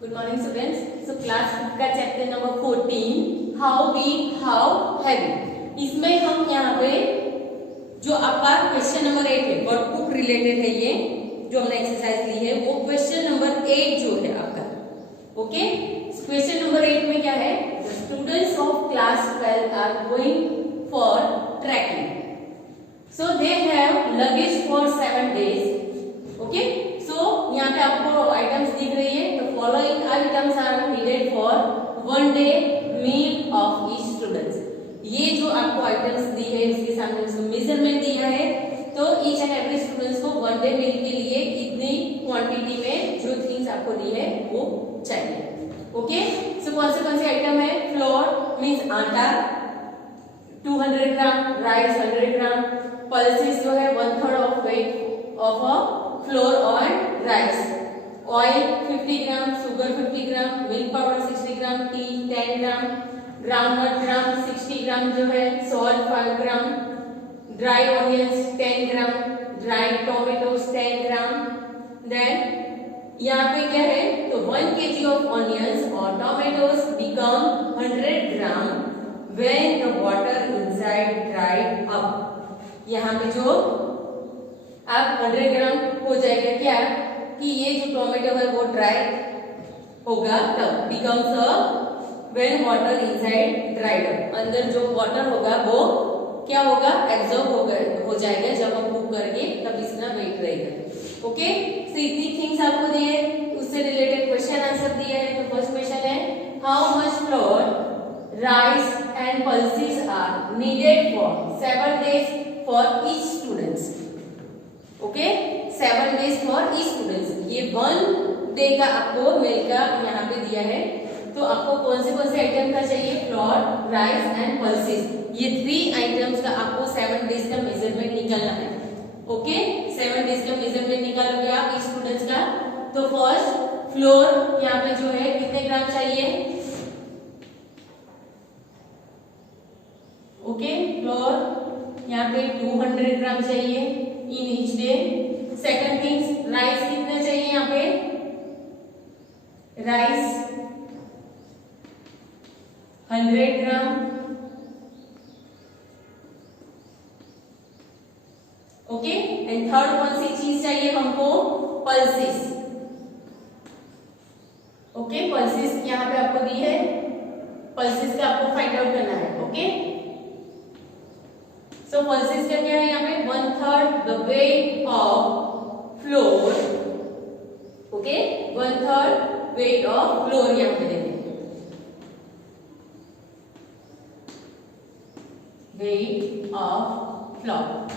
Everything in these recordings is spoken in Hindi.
Good morning students. So class का chapter number 14 how big how heavy. इसमें हम यहाँ पे जो आपका क्वेश्चन नंबर 8 है वर्कबुक रिलेटेड है, ये जो हमने एक्सरसाइज ली है वो क्वेश्चन नंबर 8 जो है आपका। ओके, क्वेश्चन नंबर 8 में क्या है, the students of class 12 are going for trekking, so they have luggage for 7 days। Okay, so यहाँ पे आपको आइटम्स दिख रही है। तो following items are needed for 1 day meal of each students. ये जो आपको आइटम्स दी है इसके सामने मेजरमेंट दिया है, तो ईच एंड एवरी स्टूडेंट्स को 1 day मील के लिए इतनी क्वांटिटी में जो थिंग्स आपको दी है वो चाहिए। ओके, सो कौन से आइटम है, फ्लोर मीन्स आटा 200 ग्राम, राइस 100 ग्राम, पल्सेस जो है 1/3 of weight of a floor और राइस, ऑयल 50 ग्राम, शुगर 50 ग्राम, मिल्क पाउडर 60 ग्राम, टी 10 ग्राम, ग्राउंडनट ग्राम 60 ग्राम जो है, सॉल्ट 5 ग्राम, ड्राई ऑनियंस 10 ग्राम, ड्राई टोमेटोज 10 ग्राम। देन यहाँ पे क्या है, तो 1 kg ऑफ ऑनियंस और tomatoes become 100 gram when the water inside dried up. यहाँ पे जो आप 100 ग्राम हो जाएगा क्या कि ये जो टोमेटो है वो ड्राई होगा, तब becomes a when water inside dried up, अंदर जो वाटर होगा वो क्या होगा, एब्जॉर्ब हो जाएगा जब हम कुक करेंगे, तब इसका वेट रहेगा। ओके, तो इतनी थिंग्स आपको दिए, उससे रिलेटेड क्वेश्चन आंसर दिया है। तो फर्स्ट क्वेश्चन है how much flour, rice and pulses are needed for 7 days for each students. Okay, 7 days for each students. ये 1 day का आपको मेल का यहाँ पे दिया है, तो आपको कौन से आइटम का चाहिए, फ्लोर, राइस एंड पल्सेस। ये 3 आइटम्स का आपको 7 days का मेजरमेंट निकालना है। ओके, 7 days का मेजरमेंट निकालोगे आप इस स्टूडेंट्स का। तो फर्स्ट फ्लोर यहाँ पे जो है कितने ग्राम चाहिए, ओके, फ्लोर यहाँ पे 200 ग्राम चाहिए in each day. Second things, rice कितना चाहिए, यहाँ पे rice 100 gram. Okay, and third कौन सी चीज चाहिए हमको, पल्सेस। ओके, पल्सेस यहाँ पे आपको दी है, पल्सेस का आपको फाइंड आउट करना है। ओके, सो पल्सेस का क्या है यहाँ पे, 1/3 the wait of flour. Okay, 1/3 weight of floor यहाँ पे देंगे, wait of flour.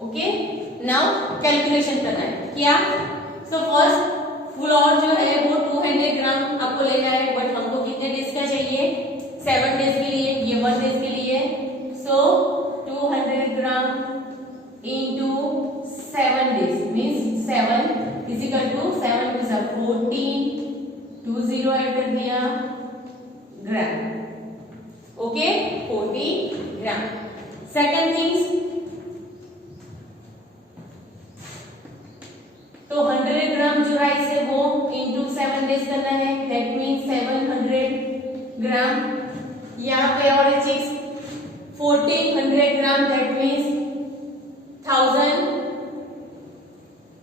Okay, now calculation करना है क्या। सो फर्स्ट फ्लोर जो है वो 200 ग्राम आपको लेना है, बट हमको कितने डेज का चाहिए, 7 days के लिए, ये 1 day के लिए। So 200 gram into 7 days means 7 equal to 7 two 14, 20 add कर दिया gram. Okay, 40 gram. Second things, तो 100 ग्राम जो राइस है वो इंटू 7 days करना है, दैट मीन्स 700 ग्राम। यहाँ पे और एक चीज 1400 gram, that means 1000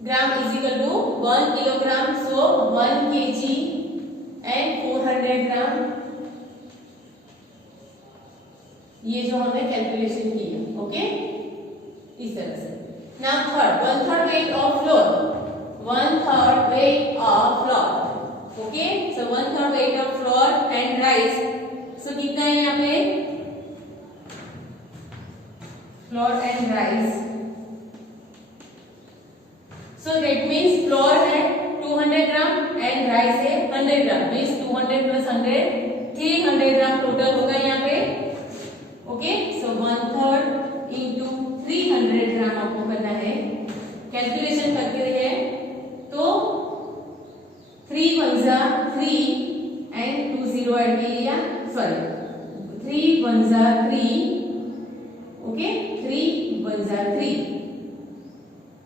gram is equal to 1 kilogram. So 1 kg and 400 gram, ये जो हमने कैलकुलेशन की है। ओके, इस तरह से। Now third, 1/3 weight of flour, 1/3 weight of flour. Okay, so 1/3 weight of flour and rice, so कितना है यहाँ पे, flour and rice, so that means flour है 200 ग्राम एंड राइस है 100 gram, means 200 plus 100 300 gram total होगा यहाँ पे। ओके, सो 1/3 इंटू 300 ग्राम आपको करना है, कैलकुलेशन करके रहे तो 3 1 जा 3 एंड 2 0 ऐड किया, सॉरी 3 1 जा 3, ओके 3 1 जा 3,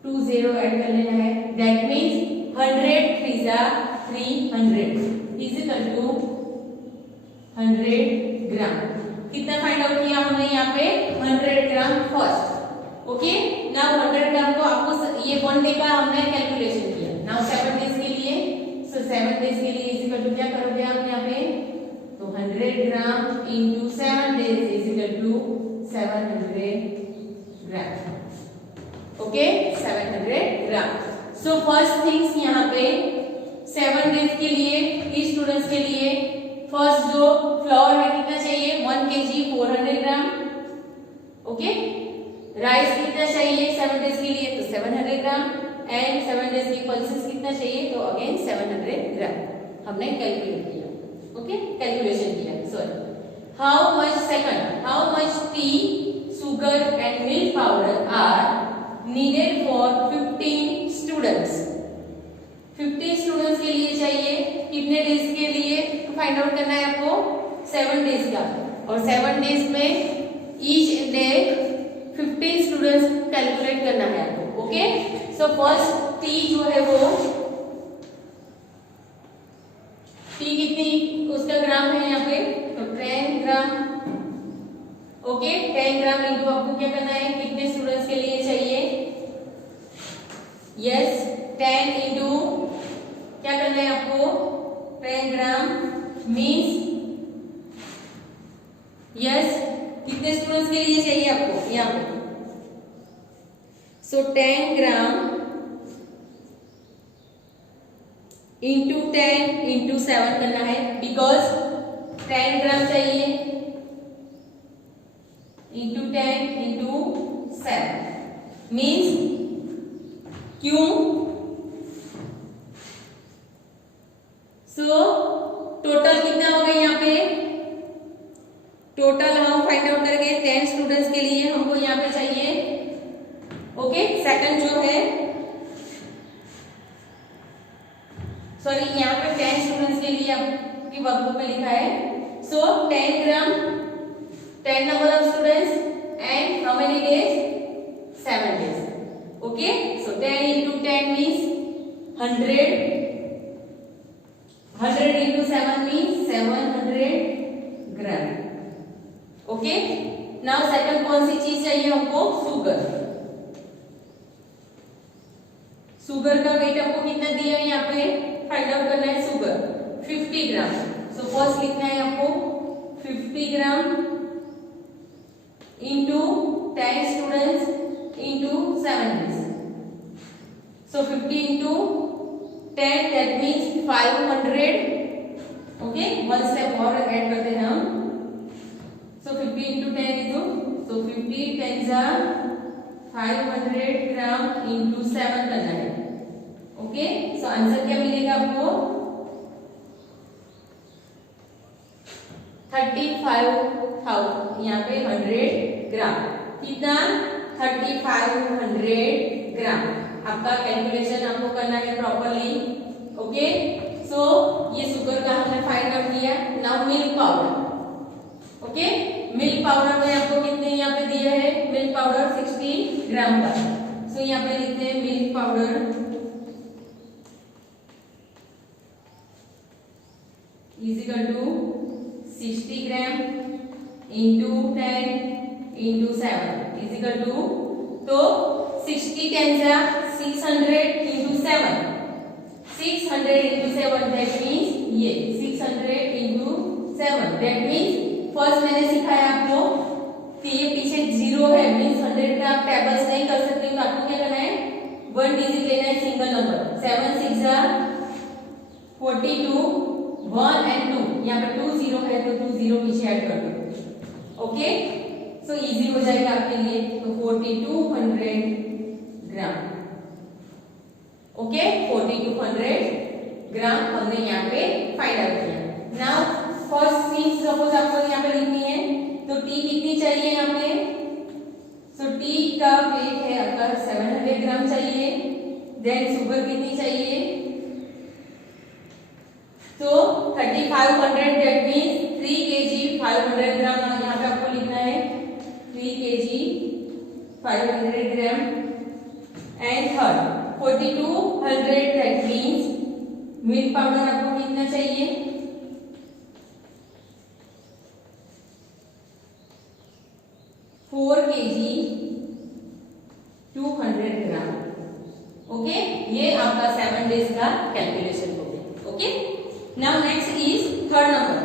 2 0 ऐड कर लेना है, दैट मीन्स 100 3 जा 300 इज इक्वल टू 100 ग्राम। कितना फाइंड आउट किया हमने यहाँ पे 100 ग्राम फर्स्ट। ओके, नाउ 100 ग्राम को आपको ये 1 डे का हमने कैलकुलेशन किया। नाउ 7 डेज के लिए, सो 7 डेज के लिए इज इक्वल टू क्या करोगे आप यहाँ पे, तो 100 gram into 7 days is equal to 700 gram. Okay, 700 gram. So first things यहाँ पे 7 डेज के लिए ई स्टूडेंट्स के लिए फर्स्ट जो फ्लोर है कितना चाहिए 1 kg 400 ग्राम। ओके, राइस कितना चाहिए 7 डेज के लिए, तो 700 ग्राम एंड 7 डेज की पल्सेस कितना चाहिए, तो अगेन 700 ग्राम हमने कैलकुलेट किया। ओके, कैलकुलेशन किया। Sorry, how much second, how much tea sugar and milk powder are needed for 15 students. 15 students के लिए चाहिए कितने डेज के लिए फाइंड आउट करना है आपको 7 डेज का, और 7 डेज में ईच डे 15 स्टूडेंट्स कैलकुलेट करना है आपको। ओके, सो फर्स्ट टी जो है वो टी कितनी उसका ग्राम है यहाँ पे, तो 10 ग्राम। ओके, 10 ग्राम इंटू आपको क्या करना है कितने स्टूडेंट्स के लिए चाहिए, यस 10 इंटू क्या करना है आपको 10 ग्राम मीन्स यस कितने स्टूडेंट्स के लिए चाहिए आपको यहाँ पे, सो 10 ग्राम इंटू 10 इंटू 7 करना है, बिकॉज 10 ग्राम चाहिए इंटू 10 इंटू 7 मीन्स क्यों, सो टोटल कितना होगा यहाँ पे, टोटल हम फाइंड आउट करेंगे 10 स्टूडेंट्स के लिए हमको यहाँ पे चाहिए। ओके, सेकंड जो है सॉरी यहाँ पे 10 स्टूडेंट्स के लिए आपकी वर्कबुक में लिखा है, सो 10 ग्राम 10 number of students and how many days 7 days. Okay, so 10 into 10 means 100, 100 into 7 means 700 gram. Okay, now second कौन सी चीज चाहिए हमको, शुगर। शुगर का वेट आपको कितना दिया है यहाँ पे फाइंड आउट करना है, शुगर 50 ग्राम। सो फर्स्ट लिखना है आपको 50 ग्राम into 10 students into 7 days. So 50 into 10 that means 500. Okay, one step more add करते हैं हम, so 50 into 10 is so 50 10s are 500 gram into 7 करना है। ओके, सो आंसर क्या मिलेगा आपको 35,000 यहाँ पे 100 ग्राम कितना 3500 ग्राम आपका कैलकुलेशन आपको करना है प्रॉपरली। ओके, सो ये शुगर का हमने फाइंड आउट किया। Now milk powder. Okay, milk powder में आपको कितने यहाँ पे दिया है, मिल्क पाउडर 60 ग्राम का, सो यहाँ पे लिखते हैं milk powder is equal to 60 gram into 10 into 7 is equal to, तो 60 10 जा 600 इंटू 7, 600 इंटू 7 दैट मीन्स ये 600 इंटू 7 दैट मीन्स फर्स्ट मैंने सिखाया आपको कि ये पीछे 0 है मीन्स 100 का आप टेबल्स नहीं कर सकते, तो आपको क्या करना है 1 डिजिट लेना है सिंगल नंबर, 7 6 जा 42 1 एंड 2 यहाँ पे 2 0 है तो 2 0 पीछे ऐड कर दो। ओके, सो इजी हो जाएगा आपके लिए, तो 4200 ग्राम। ओके, 4200 ग्राम हमने यहाँ पे फाइंड आउट किया। नाउ फर्स्ट थिंग सपोज आपको यहाँ पे लिखनी है, तो टी कितनी चाहिए यहाँ पे, सो टी का वेट है आपका 700 ग्राम चाहिए, देन शुगर कितनी चाहिए, तो 3500 दैट मीन्स 3 kg 500 ग्राम यहाँ पे आपको लिखना है 3 kg 500 gram and third 4200 that means milk powder आपको कितना चाहिए? 4 kg 200 ग्राम। ओके, ये आपका 7 डेज का कैलकुलेशन हो गया। Okay, now next is third number.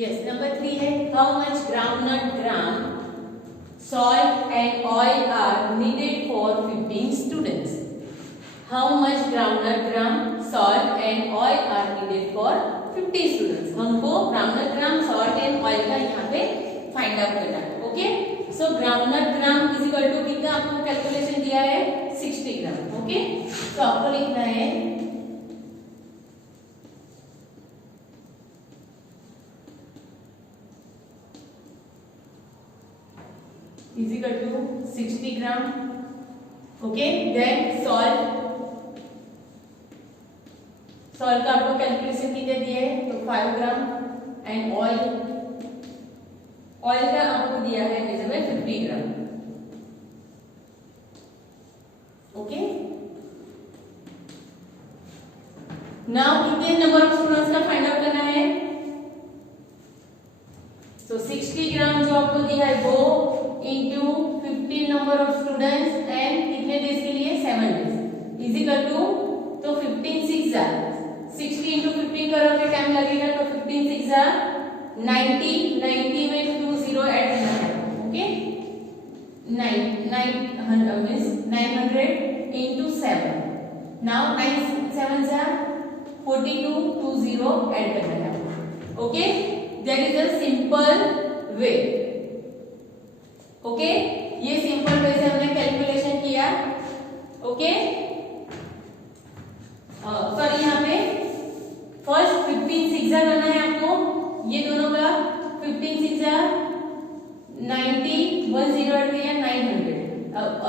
Yes, number 3 है how much groundnut gram salt and oil are needed for 15 students. How much groundnut gram salt and oil are needed for 50 students. हमको groundnut gram salt and oil का यहाँ पे फाइंड आउट करना है। Okay, so groundnut gram is equal to कितना आपको कैलकुलेशन दिया है 60 ग्राम। ओके, तो आपको लिखना है is equal to 60 gram. Okay, then salt का आपको कैलकुलेशन कितने दिए है तो 5 ग्राम एंड ऑयल का आपको दिया है मेजरमेंट 50 ग्राम। ओके, नाउ कितने नंबर ऑफ स्टूडेंट्स का फाइंड आउट करना है? तो 60 ग्राम जो आपको दिया है वो into 15 number of students and कितने डेज के लिए 7 डेज इज इक्वल टू तो 15 6 जा 60 इंटू 15 करोगे टाइम लगेगा तो 15 6 जा 90 में 2 0 ऐड करना है। ओके, 900 मींस 900 इंटू 7 नाउ 9 7 जा 42 2 0 ऐड करना है। Okay, that is a simple way. Okay, ये सिंपल वे से हमने कैलकुलेशन किया। ओके, सॉरी यहाँ पे फर्स्ट 15 6 करना है आपको, ये दोनों का 15 6 90 1 0 ऐड किया 900।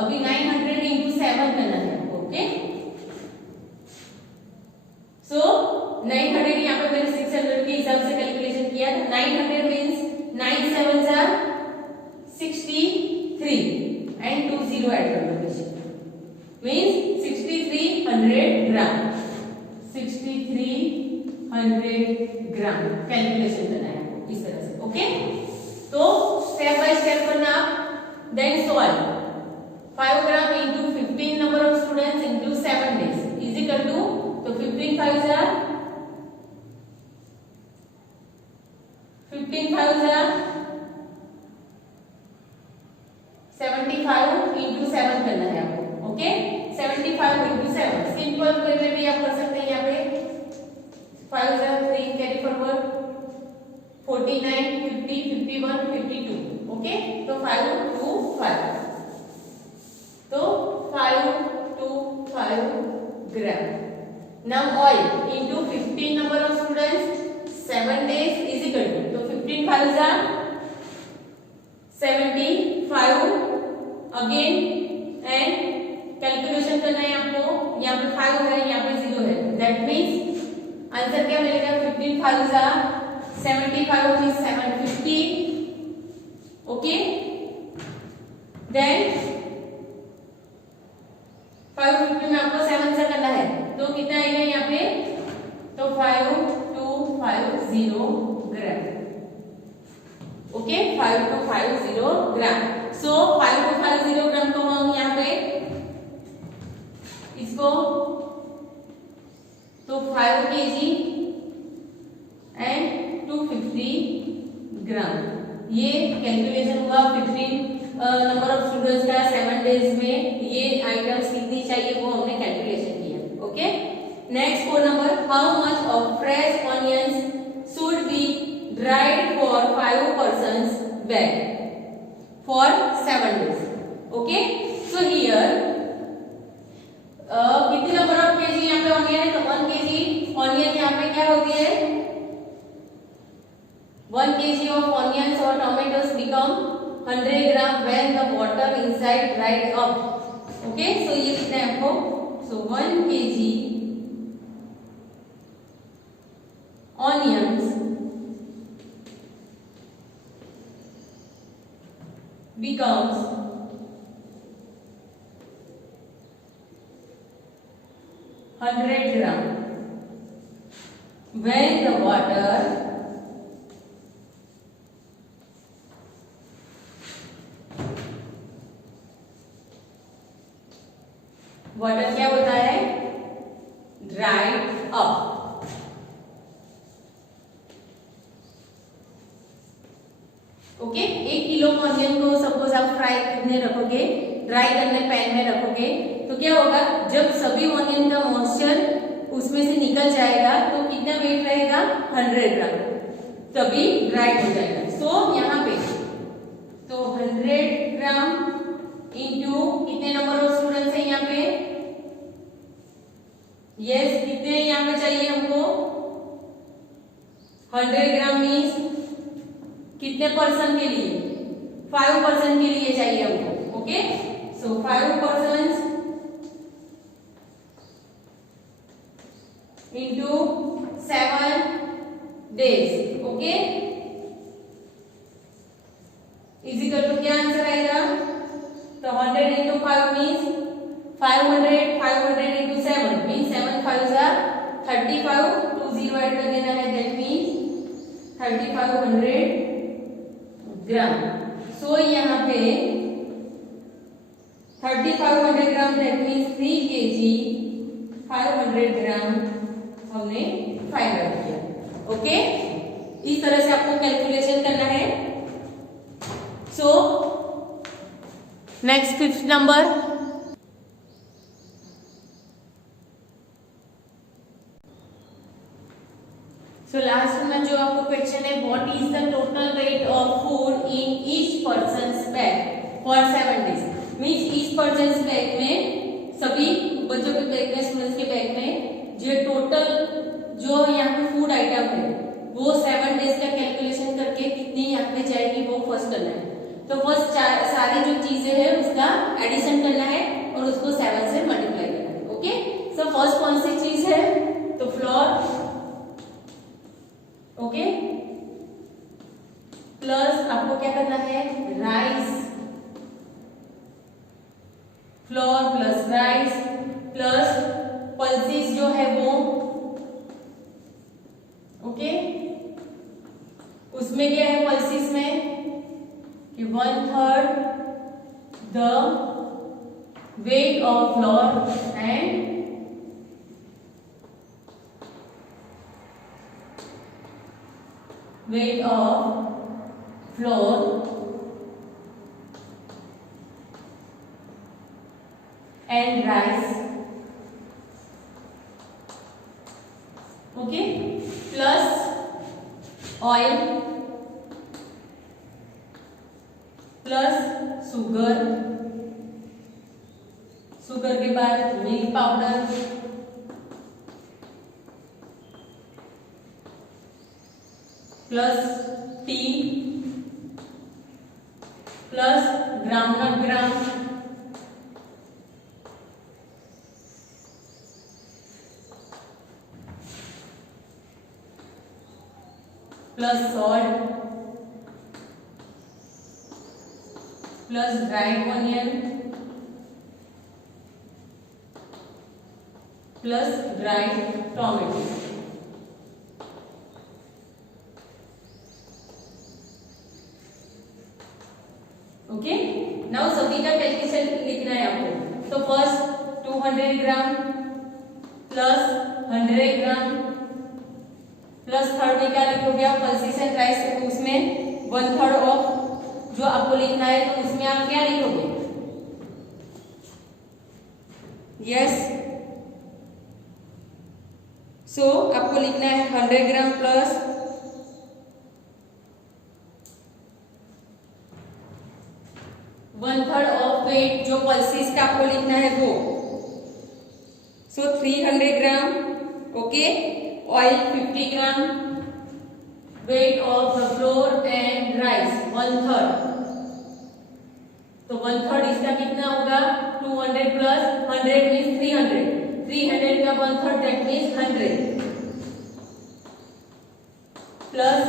अभी 900 इंटू 7 करना है आपको। ओके, सो 900 यहाँ पे मैंने 600 के हिसाब से कैलकुलेशन किया था। 900 मींस 9 7 जा 63 एंड 2 0 ऐड कर दो मींस 6300 ग्राम। 6300 ग्राम कैलकुलेशन करना है इस तरह से। ओके, तो स्टेप बाय स्टेप करना। Then solve 5 gram into 15 number of students into 7 days is equal to तो 15 5 जा 75 इंटू 7 करना है आपको। ओके, 75 इंटू 7 सिंपल वे में भी आप कर सकते हैं। यहाँ पे 5 3 कैरी फॉरवर्ड 49 50 51 52। ओके, तो 5 2 5 तो 5 2 5 gram. Now oil into 15 number of students 7 days is equal to तो 15 5 जा 75 अगेन एंड कैलकुलेशन करना है आपको। यहाँ पे 5 है, यहाँ पे 0 है, दैट मींस आंसर क्या मिलेगा 15 5 जा 75 मींस 750। ओके, देन 550 में आपको 7 से करना है तो कितना आएगा यहाँ पे तो 5250 ग्राम। ओके, 5250 ग्राम। सो 5250 ग्राम को हम यहाँ पे इसको तो 5 kg एंड 250 ग्राम ये कैलकुलेशन हुआ 15 नंबर ऑफ स्टूडेंट्स का 7 डेज में। ये आइटम्स कितनी चाहिए वो हमने कैलकुलेशन किया। Okay, next 4 number how much of fresh onions should be dried for 5 persons bag for 7 days. Okay, so here कितने नंबर ऑफ केजी यहाँ पे ऑनियन है तो 1 kg ऑनियन यहाँ पे क्या होती है 1 kg of onions or tomatoes become 100 gram when the water inside dried up. Okay, so ये कितना है आपको, सो 1 kg onions becomes 100 gram when the water क्या होता है, dried up. Okay, 1 kilo onion को सपोज आप फ्राई करने रखोगे, ड्राई करने पैन में रखोगे, तो क्या होगा, जब सभी ऑनियन का मॉइस्चर उसमें से निकल जाएगा तो कितना वेट रहेगा, 100 ग्राम, तभी ड्राई हो जाएगा। सो यहाँ पे तो 100 ग्राम इंटू कितने नंबर ऑफ स्टूडेंट्स है यहाँ पे, यस कितने यहाँ पे चाहिए हमको, 100 ग्राम मीन्स कितने पर्सन के लिए, 5 पर्सन के लिए चाहिए हमको। Okay, so 5 person into 7 days। Okay, equal to क्या आंसर आएगा, तो 100 into 5 means 500, 500 into 7 means 7 5s are 35, 2 0 add कर देना है, दैट मीन्स 3500 ग्राम। सो यहाँ पे 3500 ग्राम दैट मीन्स 3 kg 500 ग्राम हमने फाइंड आउट किया। ओके, इस तरह से आपको कैलकुलेशन करना है। So next 5th number, so last में जो आपको क्वेश्चन है, what is the total weight of food in each persons bag for 7 days। Means each persons bag में, सभी बच्चों के बैग में, स्टूडेंट्स के बैग में जो टोटल जो यहाँ पे फूड आइटम है वो 7 days का कैलकुलेशन करके कितनी यहाँ पे जाएगी वो फर्स्ट करना है। तो फर्स्ट सारी जो चीजें हैं उसका एडिशन करना है और उसको 7 से मल्टीप्लाई करना है। ओके, सो फर्स्ट कौन सी चीज है, तो फ्लोर, ओके, प्लस आपको क्या करना है, rice, floor plus rice plus pulses जो है वो, ओके, उसमें क्या है पल्सेस में कि 1/3 the weight of flour and weight of flour and rice, okay, plus oil plus sugar, sugar के बाद milk powder plus T plus groundnut gram plus salt plus dried onion plus dried tomato. Okay, now सभी का कैलकुलेशन लिखना है आपको। तो first 200 gram plus 100 gram plus third में क्या लिखोगे आप, पल्सेस एंड राइस, उसमें 1/3 ऑफ जो आपको लिखना है, तो उसमें आप क्या लिखोगे, यस, सो आपको लिखना है 100 ग्राम प्लस 1/3 ऑफ वेट जो पल्सेस का आपको लिखना है वो, so 300 gram, okay, oil 50 gram, weight of the flour and rice 1/3, तो 1/3 इसका कितना होगा, 200 200 प्लस 100 मीन्स 300, 300 का 1/3 that means 100 plus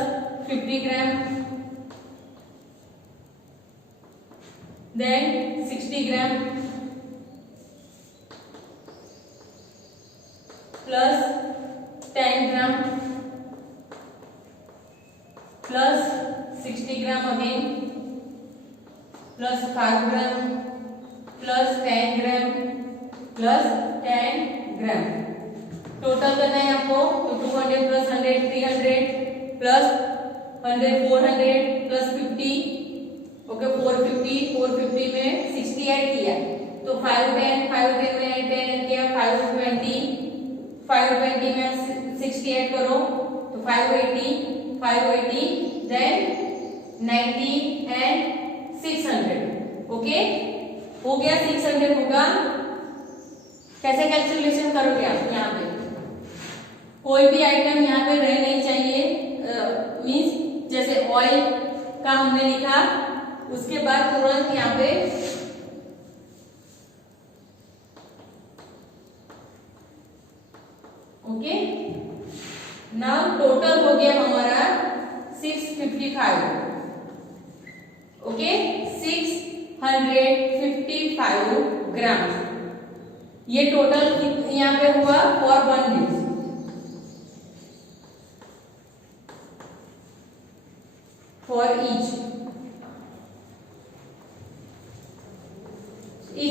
50 gram, then 60 gram plus 10 gram plus 60 gram again plus 5 gram plus 10 gram plus 10 gram. Total करना है आपको तो 200 प्लस 100 300 प्लस 100 400 प्लस 50 ओके 450 में 60 ऐड किया तो 5 10 में 10 ऐड किया 520 में 60 ऐड करो तो 580 देन 90 एंड 600 ओके हो गया 600 होगा। कैसे कैलकुलेशन करोगे आप यहाँ पे कोई भी आइटम यहाँ पे रह नहीं चाहिए मीन्स जैसे ऑयल का हमने लिखा उसके बाद तुरंत यहाँ पे ओके नाउ टोटल हो गया हमारा 655 ओके 655 ग्राम ये टोटल यहाँ पे हुआ for 1 dish for each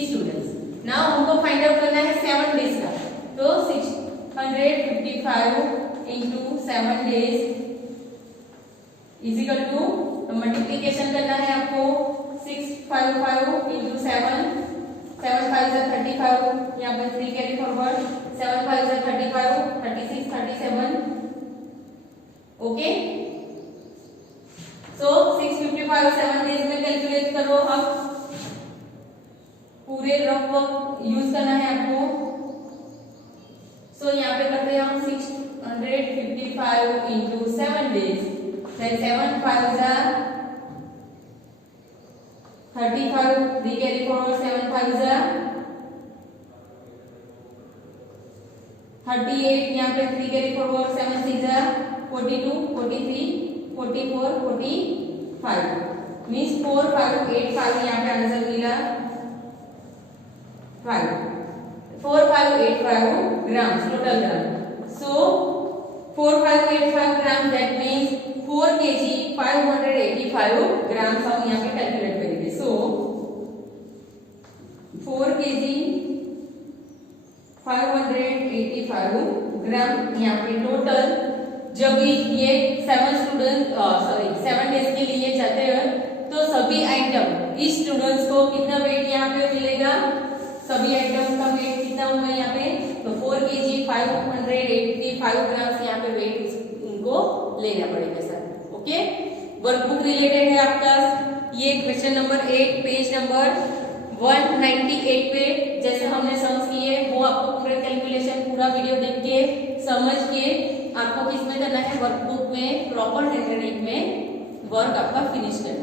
students. Now हमको फाइंड आउट करना है 7 डेज का तो 655 into 7 days equal to multiplication करना है आपको 655 इंटू 7 7 5 is 35 यहाँ पर 3 carry forward 7 5 is 35 36 37 okay so 655 7 days में कैलकुलेट करो। अब पूरे रफ वर्क यूज करना है आपको सो यहाँ पे करते हैं हम 655 into 7 days 7 5 is 35 3 carry forward 7 5 is 38 यहाँ पे 3 कैरी फॉरवर्ड 7 6 is 42 43 44 45 मीन्स 4585 यहाँ पे आंसर मिला 4585 grams total gram so 4585 gram that means 4 kg 585 grams हम यहाँ पे कैलकुलेट करेंगे सो 4 kg 585 ग्राम यहाँ पे टोटल। जब ये 7 डेज के लिए जाते हैं तो सभी आइटम इस स्टूडेंट्स को कितना वेट यहाँ पे मिलेगा सभी आइटम का वेट कितना होगा यहाँ पे तो 4 kg 585 ग्राम यहाँ पे वेट उनको लेना पड़ेगा सर ओके। वर्कबुक रिलेटेड है आपका ये क्वेश्चन नंबर 8 पेज नंबर 198 पे जैसे हमने सम्स किए वो आपको पूरे कैलकुलेशन पूरा वीडियो देख के समझ के आपको किसमें करना है वर्कबुक में प्रॉपर हैंड राइटिंग में वर्क आपका फिनिश करना है।